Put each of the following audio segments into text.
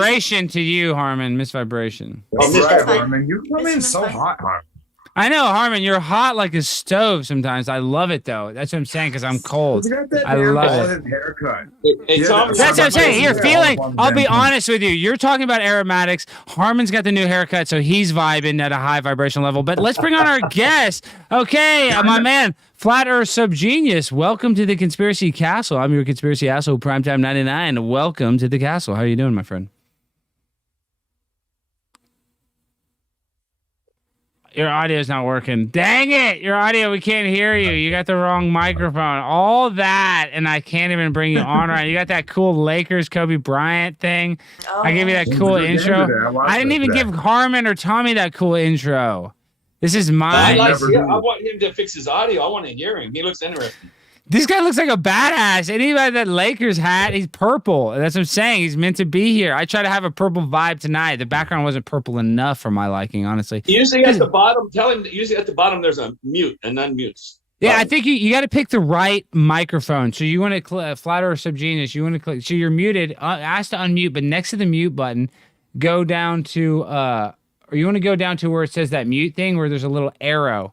vibration to you, Harmon. Miss Vibration. That's Mr. right, Harmon. You come in so hot, Harmon. I know, Harmon. You're hot like a stove sometimes. I love it though. That's what I'm saying because I'm cold. You got that I damn love it. bald haircut. Hey, Tom, That's what I'm saying. You're feeling. I'll be honest. honest with you. You're talking about aromatics. Harmon's got the new haircut, so he's vibing at a high vibration level. But let's bring on our guest. Okay, my man, Flat Earth SubGenius. Welcome to the Conspiracy Castle. I'm your Conspiracy Asshole, Primetime 99. Welcome to the castle. How are you doing, my friend? Your audio's not working. Dang it! Your audio, we can't hear you. You got the wrong microphone. All that, and I can't even bring you on right. You got that cool Lakers Kobe Bryant thing. I gave you that cool intro. I didn't even give Harmon or Tommy that cool intro. This is mine. I want him to fix his audio. I want to hear him. He looks interesting. This guy looks like a badass. Anybody that Lakers hat, he's purple. That's what I'm saying. He's meant to be here. I try to have a purple vibe tonight. The background wasn't purple enough for my liking, honestly. Usually at the bottom, tell him. Usually at the bottom, there's a mute and unmutes. Yeah, I think you got to pick the right microphone. So you want to Flat Earth SubGenius. You want to click. So you're muted. Ask to unmute, but next to the mute button, go down to or you want to go down to where it says that mute thing, where there's a little arrow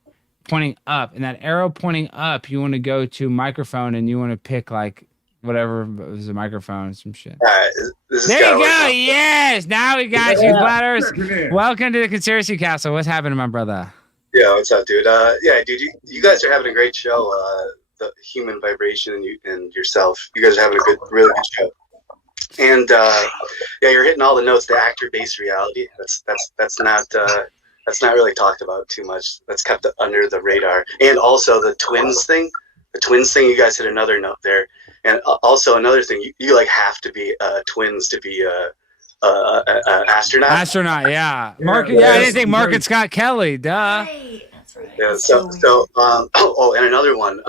pointing up, and that arrow pointing up, you want to go to microphone, and you want to pick like whatever is a microphone, some shit. There you go. Yes, now we got you, Flat Earth. Welcome to the Conspiracy Castle. What's happening, my brother? Yeah, what's up, dude? Yeah, dude, you guys are having a great show. The Human Vibration and yourself, you guys are having a really good show. And yeah, you're hitting all the notes. The actor-based reality. That's not really talked about too much. That's kept under the radar. And also the twins thing. The twins thing, you guys hit another note there. And also another thing, you like have to be twins to be astronaut. Astronaut, yeah. Mark, yeah, I didn't think Mark and Scott Kelly. Duh. Right. That's right. Yeah. And another one.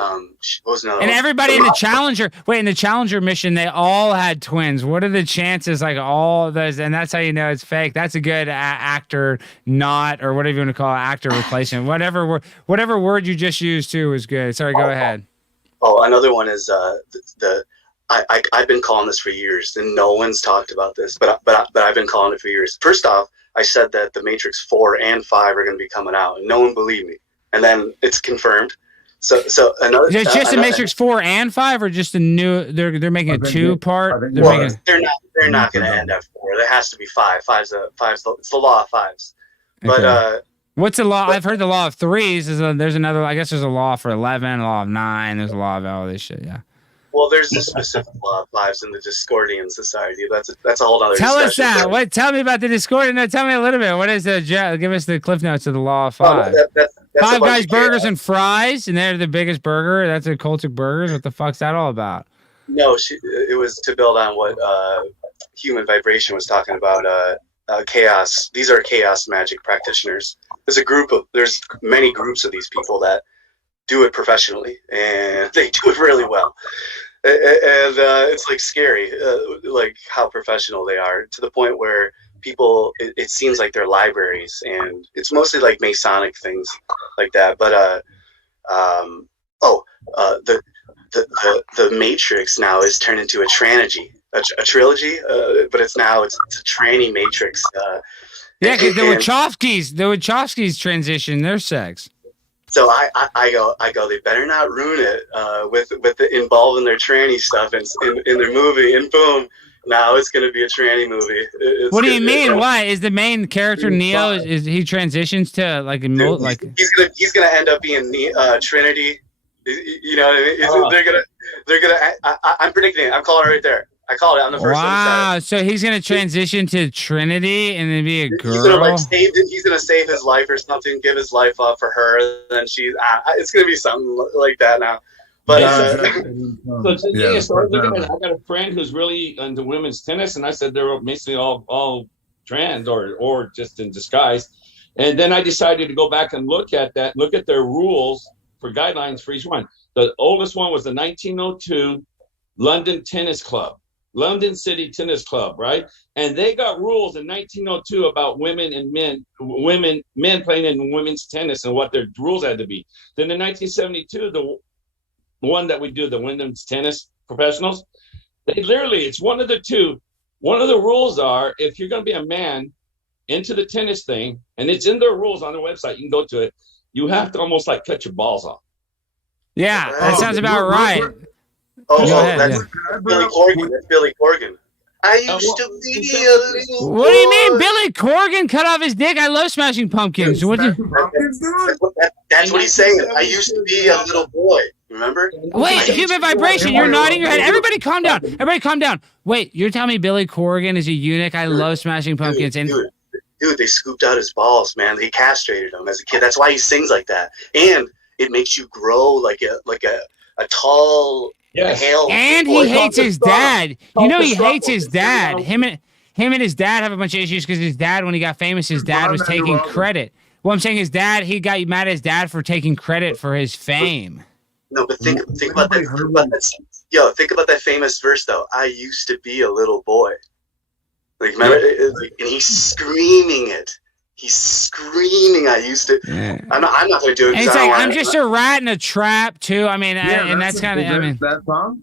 What was another? And everybody in the Challenger. Wait, in the Challenger mission, they all had twins. What are the chances? Like all of those, and that's how you know it's fake. That's a good actor, not or whatever you want to call it, actor replacement. Whatever word you just used too was good. Sorry, go ahead. Oh, another one is I've been calling this for years, and no one's talked about this, but I've been calling it for years. First off, I said that the Matrix 4 and 5 are going to be coming out, and no one believed me. And then it's confirmed. So another. Is it just the Matrix 4 and 5, or just a new? They're making a 2-part. They're not going to end at 4. There has to be 5. Five's it's the law of fives. But okay. What's the law? I've heard the law of threes. There's another. I guess there's a law for 11, a law of 9. There's a law of all this shit. Yeah. Well, there's a specific law of fives in the Discordian society. That's a whole other. Tell us that. What? Tell me about the Discordian. No, tell me a little bit. What is the? Give us the cliff notes of the law of 5. That's Five Guys burgers and fries, and they're the biggest burger. That's a cultic burgers. What the fuck's that all about? No, it was to build on what Human Vibration was talking about. Chaos. These are chaos magic practitioners. There's many groups of these people that do it professionally, and they do it really well. And it's like scary, like how professional they are, to the point where people, it seems like they're libraries, and it's mostly like Masonic things like that. But the Matrix now is turned into a trilogy, but it's a tranny Matrix. Yeah, because the Wachowskis transition their sex. So I go. They better not ruin it with the involving their tranny stuff in their movie. And boom, now it's going to be a tranny movie. What do you mean? Why is the main character Neo? Is he transitions to like he's gonna end up being Trinity? You know what I mean? They're gonna. I'm predicting it. I'm calling it right there. I called it on the first one. Wow, so he's gonna transition to Trinity and then be a girl. He's gonna save his life or something, give his life up for her, and then it's gonna be something like that now. But I got a friend who's really into women's tennis, and I said they're basically all trans or just in disguise. And then I decided to go back and look at their rules for guidelines for each one. The oldest one was the 1902 London City Tennis Club, right? And they got rules in 1902 about women and men playing in women's tennis and what their rules had to be. Then in 1972, the one that we do, the women's tennis professionals, it's one of the two. One of the rules are if you're going to be a man into the tennis thing, and it's in their rules on their website, you can go to it. You have to almost like cut your balls off. Yeah, that sounds about right. That's Billy Corgan. That's Billy Corgan. I used to be a little What do you mean, Billy Corgan cut off his dick? I love Smashing Pumpkins. What do you... That's what he's saying. I used to be a little boy. Remember? Wait, human vibration. You're nodding your head. Everybody calm down. Everybody calm down. Wait, you're telling me Billy Corgan is a eunuch? I love Smashing Pumpkins. Dude, they scooped out his balls, man. They castrated him as a kid. That's why he sings like that. And it makes you grow like a tall... Yes. And he hates his dad. You know he hates his dad. Him and his dad have a bunch of issues because his dad, when he got famous, his dad was taking credit. Well, I'm saying his dad, he got mad at his dad for taking credit for his fame. No, but think about that. Yo, think about that famous verse though. I used to be a little boy. Like, remember? And he's screaming it. He's screaming. I used to. Yeah. I'm not going to do it. And it's like I'm just a rat in a trap too. I mean, and that's kind of. I mean, that song.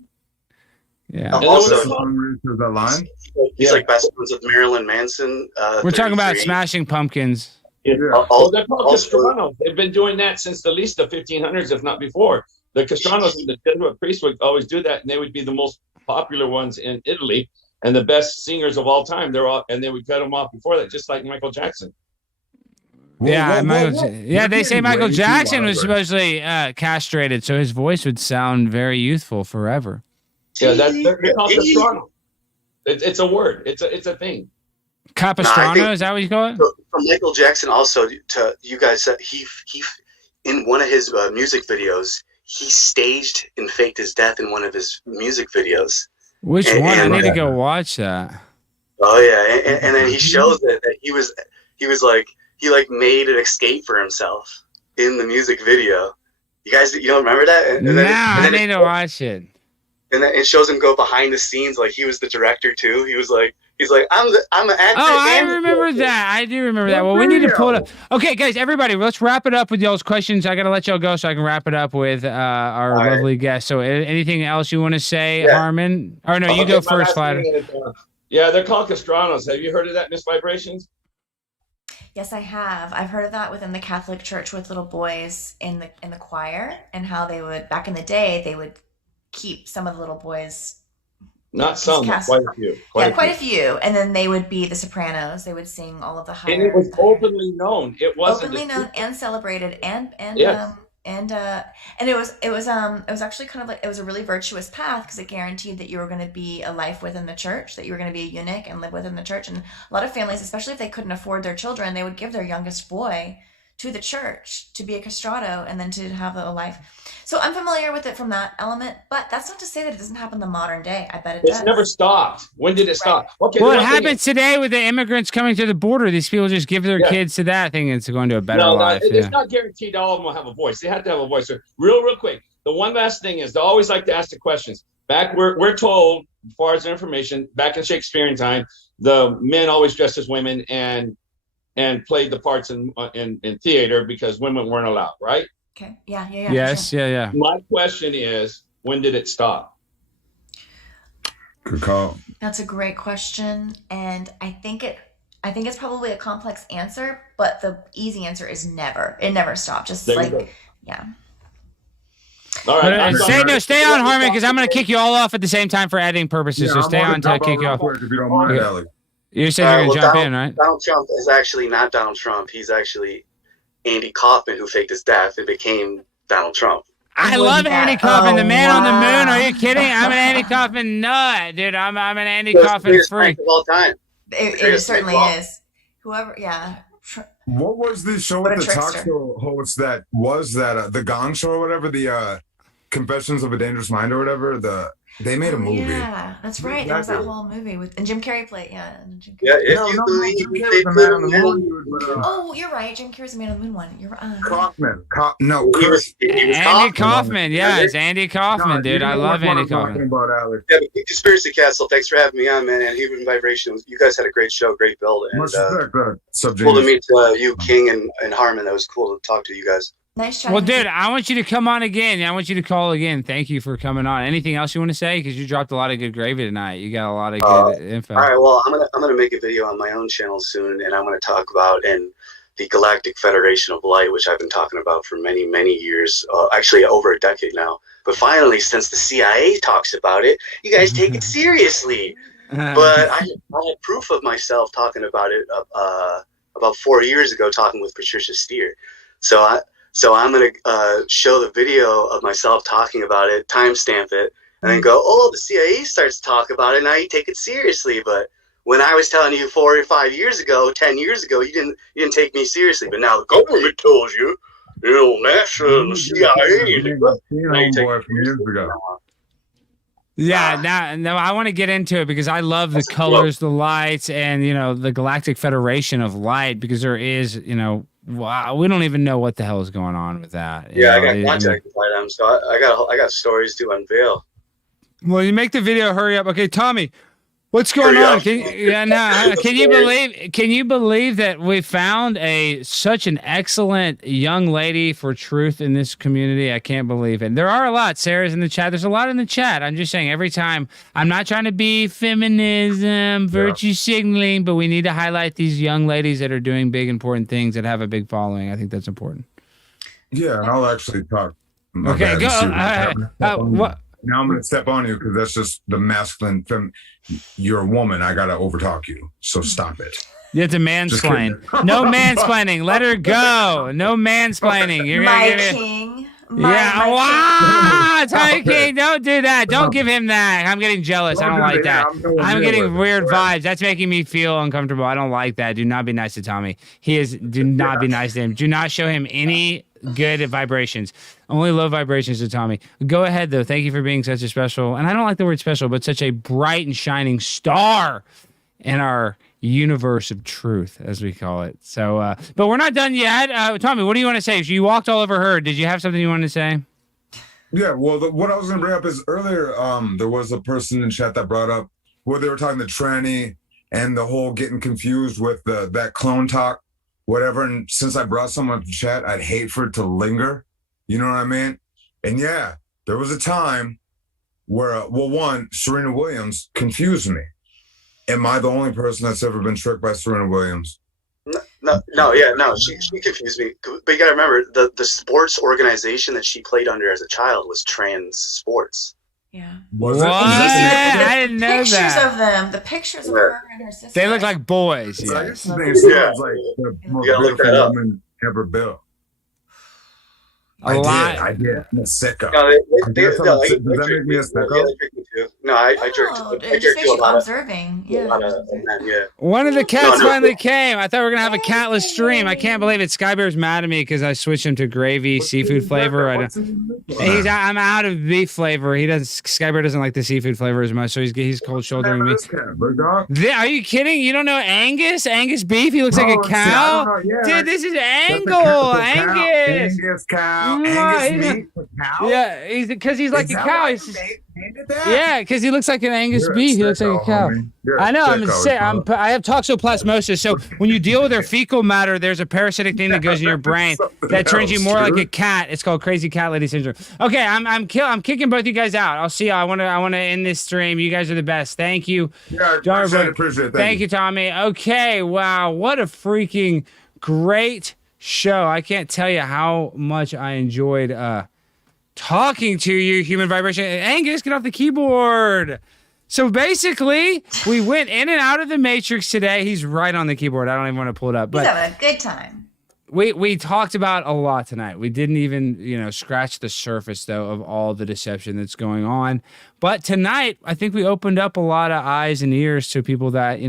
Yeah. Also, that line. He's like best friends with Marilyn Manson. We're talking about Smashing Pumpkins. Yeah. Well, they're called Castranos. They've been doing that since at least the 1500s, if not before. The Castranos, the Jesuit priests would always do that, and they would be the most popular ones in Italy and the best singers of all time. And they would cut them off before that, just like Michael Jackson. Yeah, they say Michael Jackson was supposedly castrated, so his voice would sound very youthful forever. Yeah, they're called Castrano. It's a word. It's a thing. Capistrano, is that what you call it? From Michael Jackson, also to you guys said he in one of his music videos, he staged and faked his death in one of his music videos. Which one? I need to go watch that. Oh yeah, and then he shows that he was like. He made an escape for himself in the music video. You guys, you don't remember that? And then I need to watch it. And then it shows him go behind the scenes, like he was the director too. He's like, I'm an actor. Oh, I remember that. I do remember that. Well, we need to pull it up. Okay, guys, everybody, let's wrap it up with y'all's questions. I gotta let y'all go so I can wrap it up with our lovely guest. So, anything else you want to say, Harmon? Or no, you go first, Flatter. Yeah, they're called Castranos. Have you heard of that, Miss Vibrations? Yes, I have. I've heard of that within the Catholic Church with little boys in the choir, and how they would, back in the day, they would keep some of the little boys. Not some, quite a few. Quite a few. And then they would be the sopranos. They would sing all of the higher. And it was openly known. It wasn't openly known and celebrated, and it was actually kind of like, it was a really virtuous path because it guaranteed that you were going to be a life within the church, that you were going to be a eunuch and live within the church. And a lot of families, especially if they couldn't afford their children, they would give their youngest boy to the church to be a castrato and then to have a life. So I'm familiar with it from that element, but that's not to say that it doesn't happen in the modern day. I bet it does. It's never stopped. When did it stop? Okay. Well, it happens today with the immigrants coming to the border. These people just give their kids to that thing and it's going to a better life. It's not guaranteed all of them will have a voice. They have to have a voice. So real quick. The one last thing is they always like to ask the questions. Back we're told, as far as information, back in Shakespearean time, the men always dressed as women and played the parts in theater because women weren't allowed, right? Okay. Yeah. Yes. Sure. Yeah. My question is, when did it stop? Good call. That's a great question, and I think it's probably a complex answer, but the easy answer is never. It never stopped. Just there yeah. All right. Stay on, Harmon, because I'm going to kick you all off at the same time for editing purposes. So stay on to kick you off. If you don't mind, Alec. You said you're going to jump in, right? Donald Trump is actually not Donald Trump. He's actually Andy Kaufman, who faked his death and became Donald Trump. I love Andy Kaufman, the man on the moon. Are you kidding? I'm an Andy Kaufman nut, dude. I'm an Andy Kaufman freak. Of all time. It certainly is. Whoever, yeah. What was the show with the talk show host that was that the Gong Show or whatever, the Confessions of a Dangerous Mind or whatever? They made a movie. Yeah, that's right. There was that whole movie and Jim Carrey played. Yeah, if you believe Jim Carrey was the man on the moon. Oh, you're right. Jim Carrey's the man on the moon one. You're right. Kaufman. Andy Kaufman. Yeah, it's Andy Kaufman, dude. I love Andy Kaufman. Yeah, Conspiracy Castle. Thanks for having me on, man. And Human Vibration. You guys had a great show, great build, and Much respect, cool to meet you, King and Harmon. That was cool to talk to you guys. Nice chatting Well, with you. dude, I want you to come on again. I want you to call again. Thank you for coming on. Anything else you want to say? Because you dropped a lot of good gravy tonight. You got a lot of good info. All right, well, I'm gonna make a video on my own channel soon, and I'm gonna talk about the Galactic Federation of Light, which I've been talking about for many years, actually over a decade now. But finally, since the CIA talks about it, you guys take it seriously. But I had proof of myself talking about it about 4 years ago, talking with Patricia Steer. So I'm gonna show the video of myself talking about it, timestamp it, and then go, oh, the CIA starts to talk about it. Now you take it seriously. But when I was telling you 4 or 5 years ago, 10 years ago, you didn't take me seriously. But now the government tells you, NASA and the CIA. From years ago. Yeah, now I want to get into it because I love the colors, the lights, and the Galactic Federation of Light, because there is, wow, we don't even know what the hell is going on with that. Yeah, I got contacted by them, so I got stories to unveil. Well, you make the video. Hurry up. Okay, Tommy, what's going on? Can you believe that we found such an excellent young lady for truth in this community? I can't believe it. There are a lot. Sarah's in the chat. There's a lot in the chat. I'm just saying, every time, I'm not trying to be feminism, virtue signaling, but we need to highlight these young ladies that are doing big, important things, that have a big following. I think that's important. Yeah, and I'll actually talk. Okay, go. What? Now I'm going to step on you because that's just the masculine. You're a woman. I got to overtalk you. So stop it. You have to mansplain. No mansplaining. Let her go. No mansplaining. You're my king. My wow, Tommy King, don't do that. Don't give him that. I'm getting jealous. I don't like that. I'm getting weird vibes. That's making me feel uncomfortable. I don't like that. Do not be nice to Tommy. Do not be nice to him. Do not show him any good vibrations. Only low vibrations to Tommy. Go ahead, though. Thank you for being such a special, and I don't like the word special, but such a bright and shining star in our universe of truth, as we call it. So, but we're not done yet. Tommy, what do you want to say? You walked all over her. Did you have something you wanted to say? Yeah, well, what I was going to bring up is earlier, there was a person in chat that brought up where they were talking to tranny and the whole getting confused with that clone talk, whatever. And since I brought someone to chat, I'd hate for it to linger. You know what I mean? And yeah, there was a time where, one, Serena Williams confused me. Am I the only person that's ever been tricked by Serena Williams? No, she confused me. But you gotta remember, the sports organization that she played under as a child was trans sports. Yeah. Was what? it? I didn't know pictures that. of them. The pictures of her and her sister. They look like boys. Yeah. Yes. Like the most beautiful woman ever built. I did. I'm a sicko. No, does that make me a sicko? No, I jerk. It just makes you observing. Yeah. One of the cats finally came. I thought we were gonna have a catless stream. I can't believe it. Skybear's mad at me because I switched him to gravy, seafood flavor. I'm out of beef flavor. Skybear doesn't like the seafood flavor as much, so he's cold shouldering me. Are you kidding? You don't know Angus? Angus beef? He looks like a cow. Dude, this is Angle. Angus cow. Angus meat for cow? Yeah, because he's like a cow. Yeah, because he looks like an Angus beef. He looks like a cow. I know. I have toxoplasmosis. So when you deal with their fecal matter, there's a parasitic thing that goes in your brain that turns you more like a cat. It's called crazy cat lady syndrome. Okay, I'm kicking both you guys out. I'll see you. I want to end this stream. You guys are the best. Thank you. Yeah, appreciate it. Thank you, Tommy. Okay, wow, what a freaking great show. I can't tell you how much I enjoyed talking to you, Human Vibration. Angus, get off the keyboard. So basically, we went in and out of the Matrix today. He's right on the keyboard. I don't even want to pull it up. But he's having a good time. We talked about a lot tonight. We didn't even, scratch the surface, though, of all the deception that's going on. But tonight, I think we opened up a lot of eyes and ears to people that,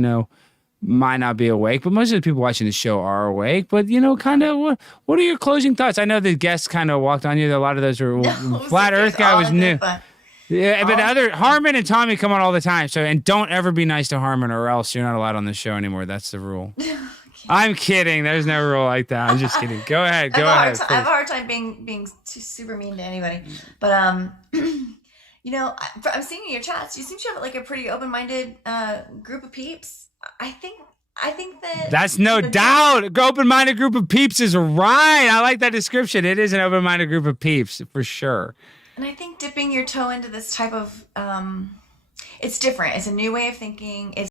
might not be awake, but most of the people watching the show are awake. But kind of what are your closing thoughts? I know the guests kind of walked on you. A lot of those were Flat Earth guy was new. Yeah, but the other Harmon and Tommy come on all the time. So, and don't ever be nice to Harmon, or else you're not allowed on the show anymore. That's the rule. I'm kidding. There's no rule like that. I'm just kidding. Go ahead. Go ahead. I have a hard time being too super mean to anybody. But I'm seeing in your chats, you seem to have like a pretty open-minded group of peeps. I think I think that That's no doubt. An open-minded group of peeps is right. I like that description. It is an open-minded group of peeps for sure. And I think dipping your toe into this type of, it's different. It's a new way of thinking. It's